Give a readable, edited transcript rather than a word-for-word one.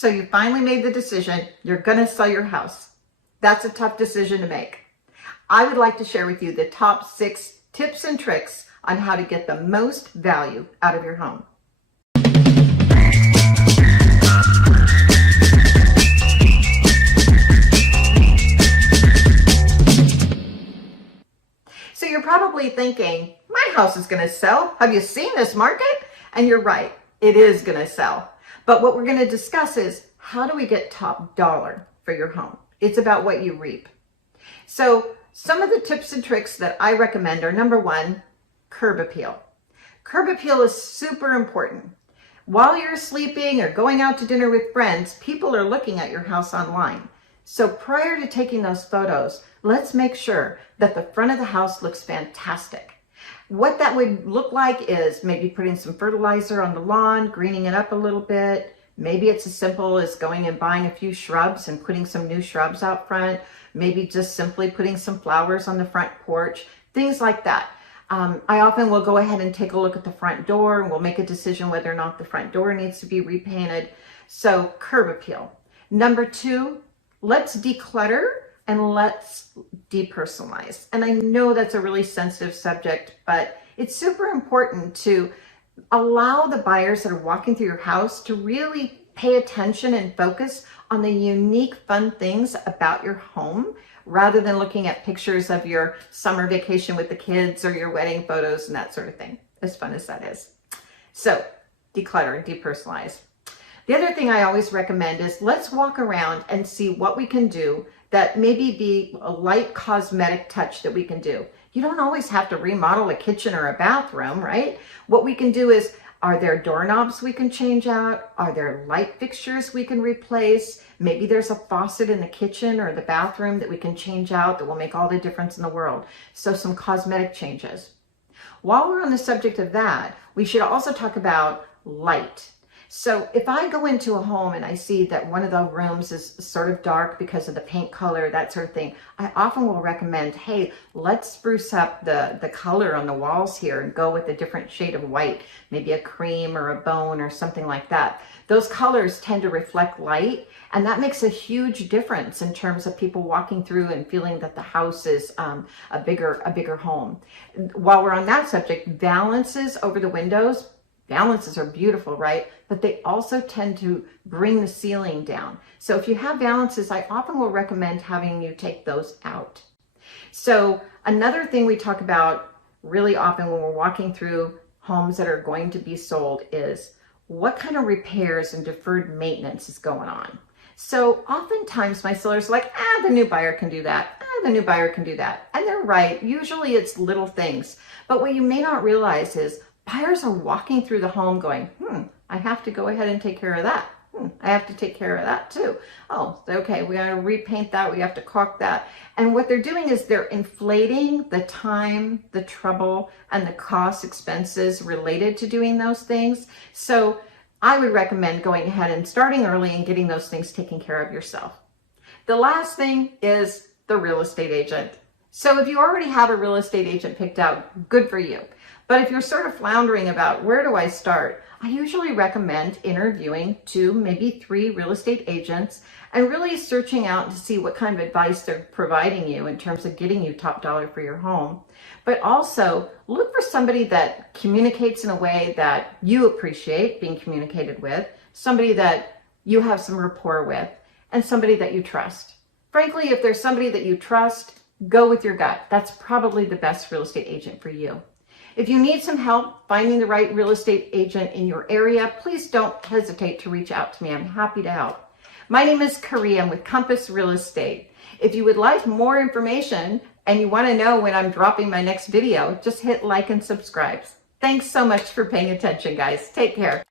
So you finally made the decision, you're going to sell your house. That's a tough decision to make. I would like to share with you the top 6 tips and tricks on how to get the most value out of your home. So you're probably thinking, my house is going to sell. Have you seen this market? And you're right, it is going to sell. But what we're going to discuss is how do we get top dollar for your home? It's about what you reap. So some of the tips and tricks that I recommend are, number 1, curb appeal. Curb appeal is super important. While you're sleeping or going out to dinner with friends, people are looking at your house online. So prior to taking those photos, let's make sure that the front of the house looks fantastic. What that would look like is maybe putting some fertilizer on the lawn, greening it up a little bit. Maybe it's as simple as going and buying a few shrubs and putting some new shrubs out front. Maybe just simply putting some flowers on the front porch, things like that. I often will go ahead and take a look at the front door and we'll make a decision whether or not the front door needs to be repainted. So curb appeal. Number 2, let's declutter and let's depersonalize. And I know that's a really sensitive subject, but it's super important to allow the buyers that are walking through your house to really pay attention and focus on the unique, fun things about your home, rather than looking at pictures of your summer vacation with the kids or your wedding photos and that sort of thing, as fun as that is. So declutter and depersonalize. The other thing I always recommend is let's walk around and see what we can do that maybe be a light cosmetic touch that we can do. You don't always have to remodel a kitchen or a bathroom, right? What we can do is, are there doorknobs we can change out? Are there light fixtures we can replace? Maybe there's a faucet in the kitchen or the bathroom that we can change out that will make all the difference in the world. So some cosmetic changes. While we're on the subject of that, we should also talk about light. So if I go into a home and I see that one of the rooms is sort of dark because of the paint color, that sort of thing, I often will recommend, hey, let's spruce up the color on the walls here and go with a different shade of white, maybe a cream or a bone or something like that. Those colors tend to reflect light, and that makes a huge difference in terms of people walking through and feeling that the house is a bigger home. While we're on that subject, valances over the windows. Valances are beautiful, right? But they also tend to bring the ceiling down. So if you have valances, I often will recommend having you take those out. So another thing we talk about really often when we're walking through homes that are going to be sold is what kind of repairs and deferred maintenance is going on. So oftentimes my sellers are like, the new buyer can do that. The new buyer can do that. And they're right. Usually it's little things. But what you may not realize is buyers are walking through the home going, I have to go ahead and take care of that. I have to take care of that too. Oh, okay, we got to repaint that. We have to caulk that. And what they're doing is they're inflating the time, the trouble, and the cost expenses related to doing those things. So I would recommend going ahead and starting early and getting those things taken care of yourself. The last thing is the real estate agent. So if you already have a real estate agent picked out, good for you. But if you're sort of floundering about where do I start, I usually recommend interviewing 2, maybe 3 real estate agents and really searching out to see what kind of advice they're providing you in terms of getting you top dollar for your home. But also look for somebody that communicates in a way that you appreciate being communicated with, somebody that you have some rapport with, and somebody that you trust. Frankly, if there's somebody that you trust, go with your gut. That's probably the best real estate agent for you. If you need some help finding the right real estate agent in your area, please don't hesitate to reach out to me. I'm happy to help. My name is Carrie. I'm with Compass Real Estate. If you would like more information and you want to know when I'm dropping my next video, just hit like and subscribe. Thanks so much for paying attention, guys. Take care.